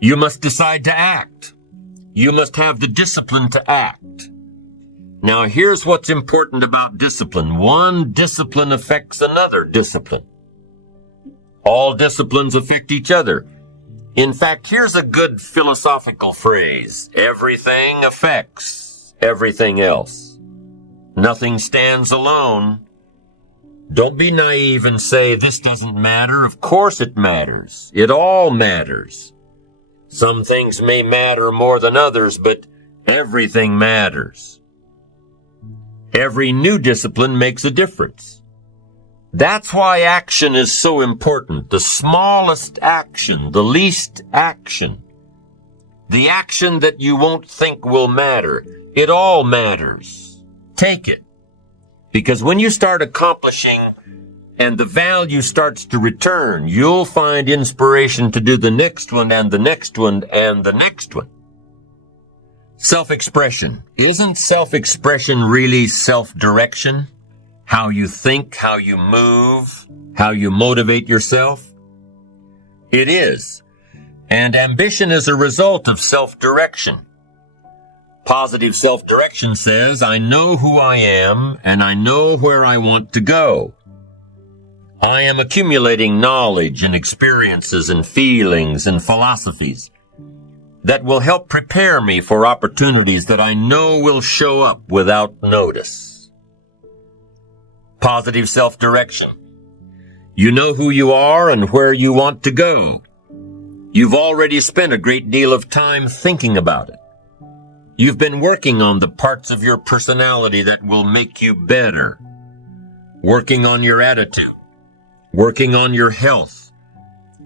You must decide to act. You must have the discipline to act. Now, here's what's important about discipline. One discipline affects another discipline. All disciplines affect each other. In fact, here's a good philosophical phrase. Everything affects everything else. Nothing stands alone. Don't be naive and say, this doesn't matter. Of course it matters. It all matters. Some things may matter more than others, but everything matters. Every new discipline makes a difference. That's why action is so important. The smallest action, the least action, the action that you won't think will matter, it all matters. Take it. Because when you start accomplishing and the value starts to return, you'll find inspiration to do the next one and the next one and the next one. Self-expression. Isn't self-expression really self-direction? How you think, how you move, how you motivate yourself? It is. And ambition is a result of self-direction. Positive self-direction says, I know who I am and I know where I want to go. I am accumulating knowledge and experiences and feelings and philosophies that will help prepare me for opportunities that I know will show up without notice. Positive self-direction. You know who you are and where you want to go. You've already spent a great deal of time thinking about it. You've been working on the parts of your personality that will make you better. Working on your attitude. Working on your health.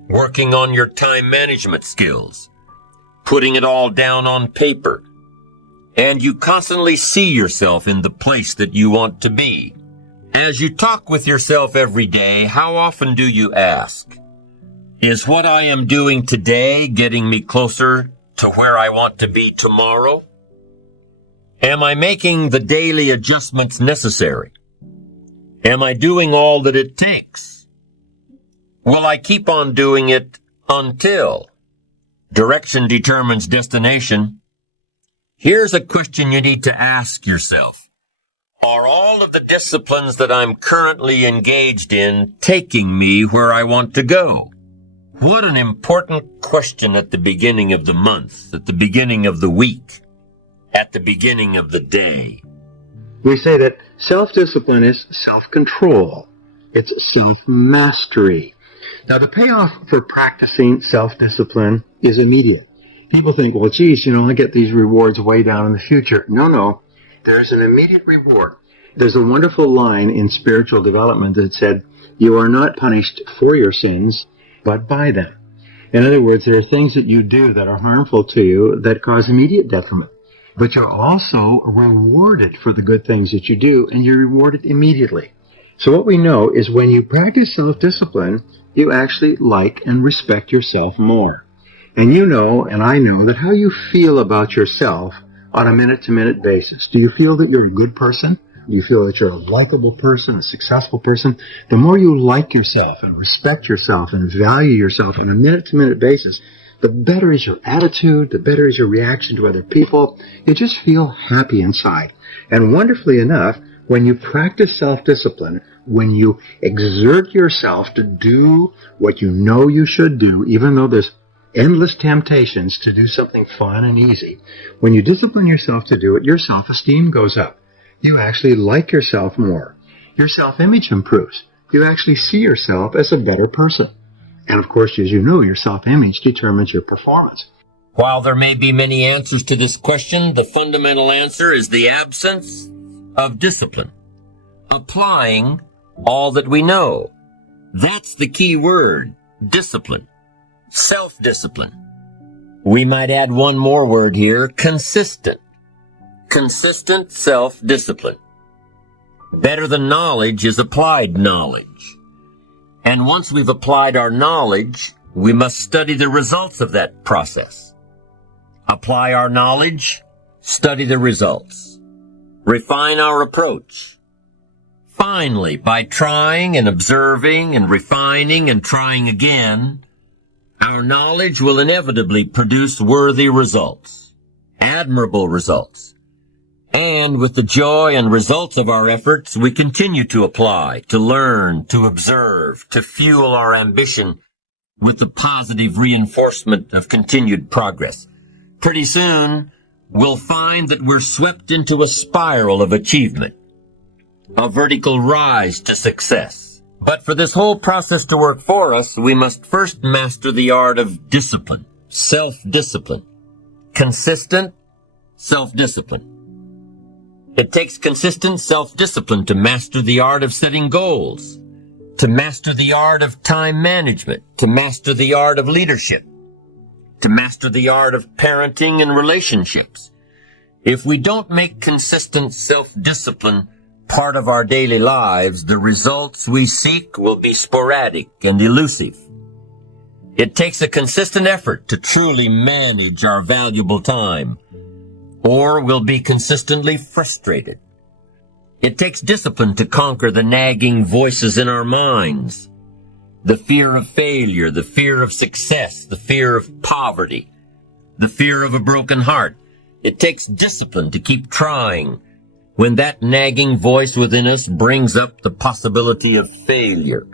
Working on your time management skills. Putting it all down on paper. And you constantly see yourself in the place that you want to be. As you talk with yourself every day, how often do you ask, is what I am doing today getting me closer to where I want to be tomorrow? Am I making the daily adjustments necessary? Am I doing all that it takes? Will I keep on doing it until? Direction determines destination. Here's a question you need to ask yourself. Are all of the disciplines that I'm currently engaged in taking me where I want to go? What an important question at the beginning of the month, at the beginning of the week, at the beginning of the day. We say that self-discipline is self-control. It's self-mastery. Now, the payoff for practicing self-discipline is immediate. People think, well, geez, I get these rewards way down in the future. No. There's an immediate reward. There's a wonderful line in spiritual development that said, you are not punished for your sins, but by them. In other words, there are things that you do that are harmful to you that cause immediate detriment. But you're also rewarded for the good things that you do, and you're rewarded immediately. So what we know is when you practice self-discipline, you actually like and respect yourself more. And you know, and I know, that how you feel about yourself on a minute-to-minute basis. Do you feel that you're a good person? Do you feel that you're a likable person, a successful person? The more you like yourself and respect yourself and value yourself on a minute-to-minute basis, the better is your attitude, the better is your reaction to other people. You just feel happy inside. And wonderfully enough, when you practice self-discipline, when you exert yourself to do what you know you should do, even though there's endless temptations to do something fun and easy, when you discipline yourself to do it, your self-esteem goes up. You actually like yourself more. Your self-image improves. You actually see yourself as a better person. And of course, as you know, your self-image determines your performance. While there may be many answers to this question, the fundamental answer is the absence of discipline. Applying all that we know. That's the key word, discipline. Self-discipline. We might add one more word here, consistent. Consistent self-discipline. Better than knowledge is applied knowledge. And once we've applied our knowledge, we must study the results of that process. Apply our knowledge, study the results. Refine our approach. Finally, by trying and observing and refining and trying again, Our knowledge will inevitably produce worthy results, admirable results. And with the joy and results of our efforts, we continue to apply, to learn, to observe, to fuel our ambition with the positive reinforcement of continued progress. Pretty soon, we'll find that we're swept into a spiral of achievement, a vertical rise to success. But for this whole process to work for us, we must first master the art of discipline, self-discipline, consistent self-discipline. It takes consistent self-discipline to master the art of setting goals, to master the art of time management, to master the art of leadership, to master the art of parenting and relationships. If we don't make consistent self-discipline part of our daily lives, the results we seek will be sporadic and elusive. It takes a consistent effort to truly manage our valuable time, or we'll be consistently frustrated. It takes discipline to conquer the nagging voices in our minds, the fear of failure, the fear of success, the fear of poverty, the fear of a broken heart. It takes discipline to keep trying when that nagging voice within us brings up the possibility of failure.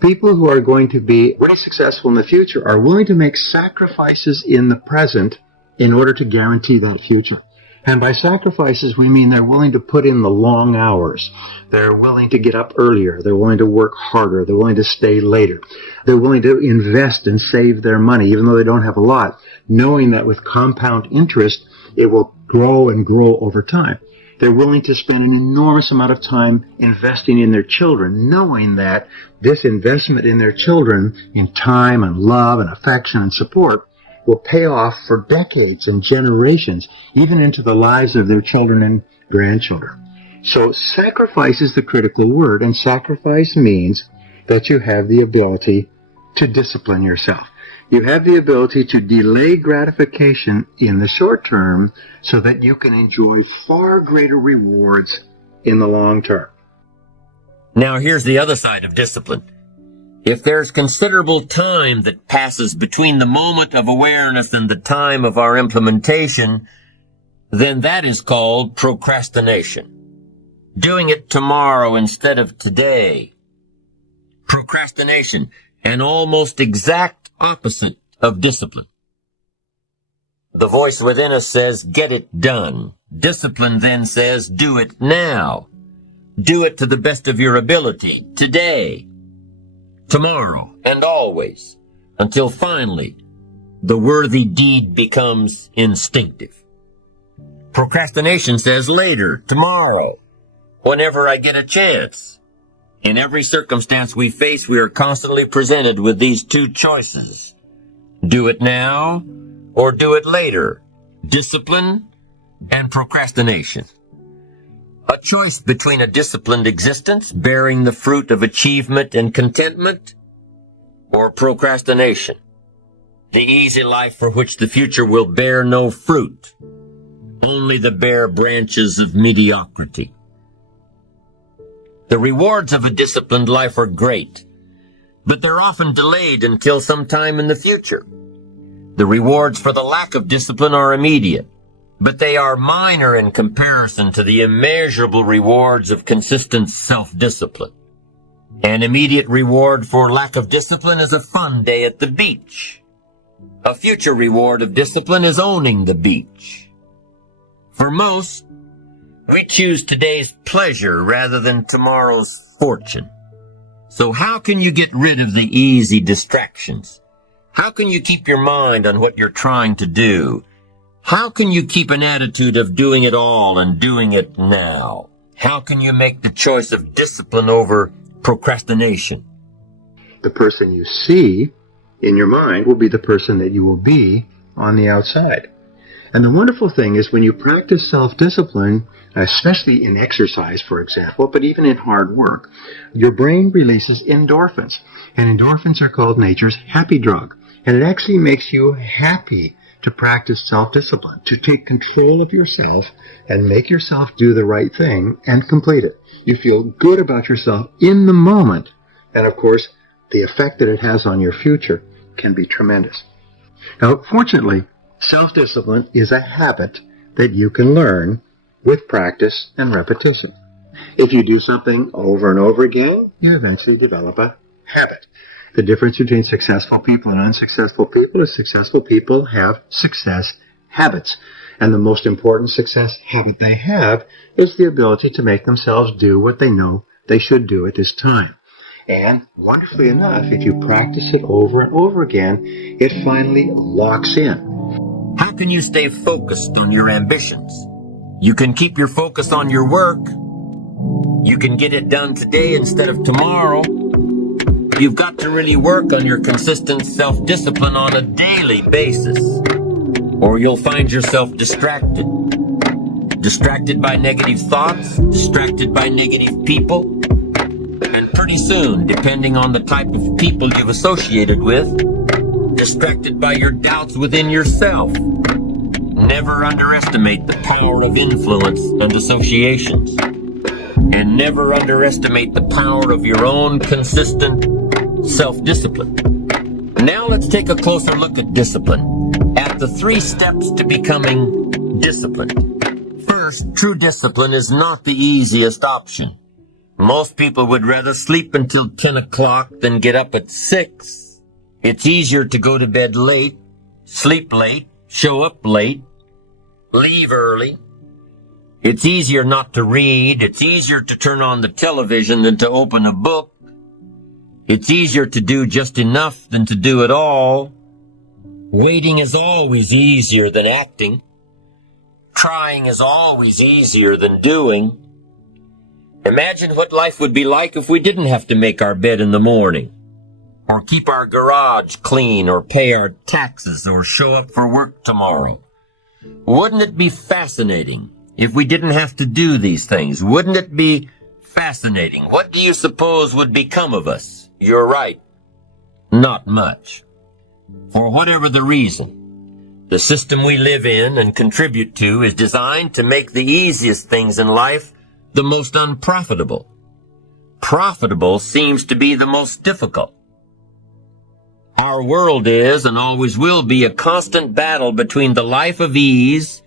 People who are going to be really successful in the future are willing to make sacrifices in the present in order to guarantee that future. And by sacrifices, we mean they're willing to put in the long hours. They're willing to get up earlier. They're willing to work harder. They're willing to stay later. They're willing to invest and save their money, even though they don't have a lot, knowing that with compound interest, it will grow and grow over time. They're willing to spend an enormous amount of time investing in their children, knowing that this investment in their children, in time and love and affection and support, will pay off for decades and generations, even into the lives of their children and grandchildren. So sacrifice is the critical word, and sacrifice means that you have the ability to discipline yourself. You have the ability to delay gratification in the short term so that you can enjoy far greater rewards in the long term. Now here's the other side of discipline. If there's considerable time that passes between the moment of awareness and the time of our implementation, then that is called procrastination. Doing it tomorrow instead of today. Procrastination, an almost exact opposite of discipline. The voice within us says, get it done. Discipline then says, do it now. Do it to the best of your ability, today, tomorrow, and always, until finally the worthy deed becomes instinctive. Procrastination says later, tomorrow, whenever I get a chance. In every circumstance we face, we are constantly presented with these two choices. Do it now or do it later. Discipline and procrastination. A choice between a disciplined existence, bearing the fruit of achievement and contentment, or procrastination, the easy life for which the future will bear no fruit, only the bare branches of mediocrity. The rewards of a disciplined life are great, but they're often delayed until some time in the future. The rewards for the lack of discipline are immediate, but they are minor in comparison to the immeasurable rewards of consistent self-discipline. An immediate reward for lack of discipline is a fun day at the beach. A future reward of discipline is owning the beach. For most, we choose today's pleasure rather than tomorrow's fortune. So how can you get rid of the easy distractions? How can you keep your mind on what you're trying to do? How can you keep an attitude of doing it all and doing it now? How can you make the choice of discipline over procrastination? The person you see in your mind will be the person that you will be on the outside. And the wonderful thing is when you practice self-discipline, especially in exercise, for example, but even in hard work, your brain releases endorphins. And endorphins are called nature's happy drug. And it actually makes you happy to practice self-discipline, to take control of yourself and make yourself do the right thing and complete it. You feel good about yourself in the moment. And of course, the effect that it has on your future can be tremendous. Now, fortunately, self-discipline is a habit that you can learn with practice and repetition. If you do something over and over again, you eventually develop a habit. The difference between successful people and unsuccessful people is successful people have success habits. And the most important success habit they have is the ability to make themselves do what they know they should do at this time. And wonderfully enough, if you practice it over and over again, it finally locks in. How can you stay focused on your ambitions? You can keep your focus on your work. You can get it done today instead of tomorrow. You've got to really work on your consistent self-discipline on a daily basis, or you'll find yourself distracted. Distracted by negative thoughts, distracted by negative people, and pretty soon, depending on the type of people you've associated with, distracted by your doubts within yourself. Never underestimate the power of influence and associations. And never underestimate the power of your own consistent self-discipline. Now let's take a closer look at discipline, at the 3 steps to becoming disciplined. First, true discipline is not the easiest option. Most people would rather sleep until 10 o'clock than get up at 6. It's easier to go to bed late, sleep late, show up late, leave early. It's easier not to read. It's easier to turn on the television than to open a book. It's easier to do just enough than to do it all. Waiting is always easier than acting. Trying is always easier than doing. Imagine what life would be like if we didn't have to make our bed in the morning, or keep our garage clean, or pay our taxes, or show up for work tomorrow. Wouldn't it be fascinating if we didn't have to do these things? Wouldn't it be fascinating? What do you suppose would become of us? You're right. Not much. For whatever the reason, the system we live in and contribute to is designed to make the easiest things in life the most unprofitable. Profitable seems to be the most difficult. Our world is and always will be a constant battle between the life of ease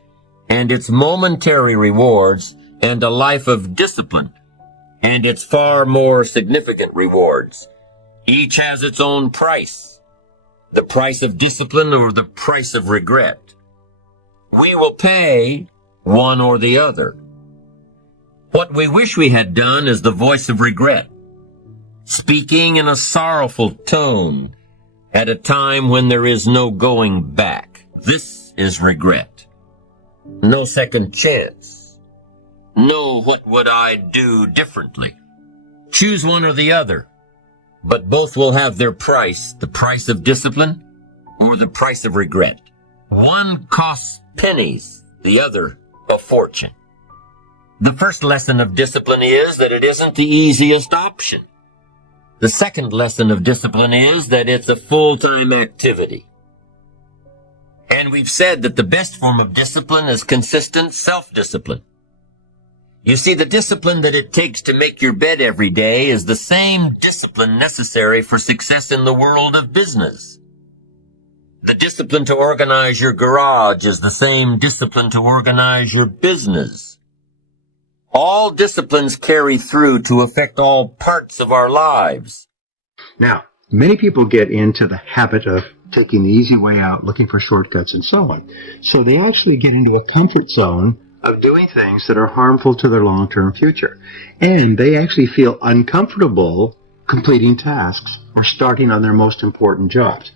and its momentary rewards and a life of discipline and its far more significant rewards. Each has its own price, the price of discipline or the price of regret. We will pay one or the other. What we wish we had done is the voice of regret, speaking in a sorrowful tone at a time when there is no going back. This is regret. No second chance. No what would I do differently. Choose one or the other, but both will have their price, the price of discipline or the price of regret. One costs pennies, the other a fortune. The first lesson of discipline is that it isn't the easiest option. The second lesson of discipline is that it's a full-time activity. And we've said that the best form of discipline is consistent self-discipline. You see, the discipline that it takes to make your bed every day is the same discipline necessary for success in the world of business. The discipline to organize your garage is the same discipline to organize your business. All disciplines carry through to affect all parts of our lives. Now, many people get into the habit of taking the easy way out, looking for shortcuts and so on. So they actually get into a comfort zone of doing things that are harmful to their long-term future. And they actually feel uncomfortable completing tasks or starting on their most important jobs.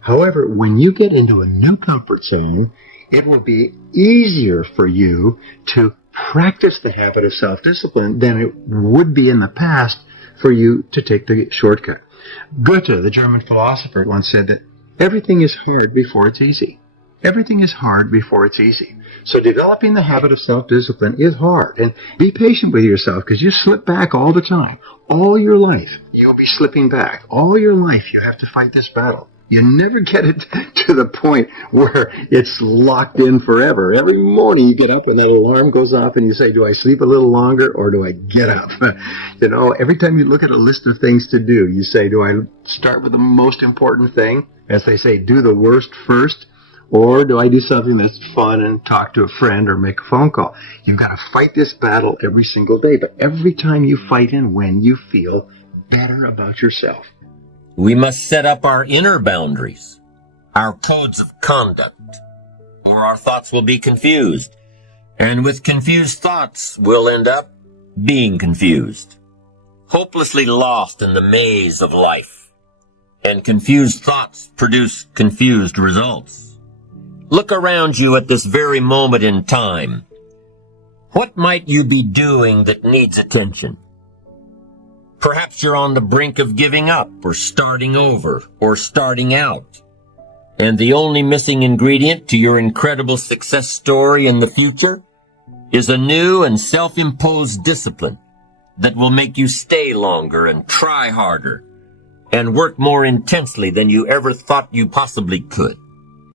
However, when you get into a new comfort zone, it will be easier for you to practice the habit of self-discipline than it would be in the past for you to take the shortcut. Goethe, the German philosopher, once said that everything is hard before it's easy. Everything is hard before it's easy. So developing the habit of self-discipline is hard. And be patient with yourself, because you slip back all the time. All your life, you'll be slipping back. All your life, you have to fight this battle. You never get it to the point where it's locked in forever. Every morning you get up and that alarm goes off and you say, do I sleep a little longer or do I get up? Every time you look at a list of things to do, you say, do I start with the most important thing? As they say, do the worst first. Or do I do something that's fun and talk to a friend or make a phone call? You've got to fight this battle every single day. But every time you fight and win, you feel better about yourself. We must set up our inner boundaries, our codes of conduct, or our thoughts will be confused. And with confused thoughts, we'll end up being confused, hopelessly lost in the maze of life. And confused thoughts produce confused results. Look around you at this very moment in time. What might you be doing that needs attention? Perhaps you're on the brink of giving up, or starting over, or starting out. And the only missing ingredient to your incredible success story in the future is a new and self-imposed discipline that will make you stay longer and try harder and work more intensely than you ever thought you possibly could.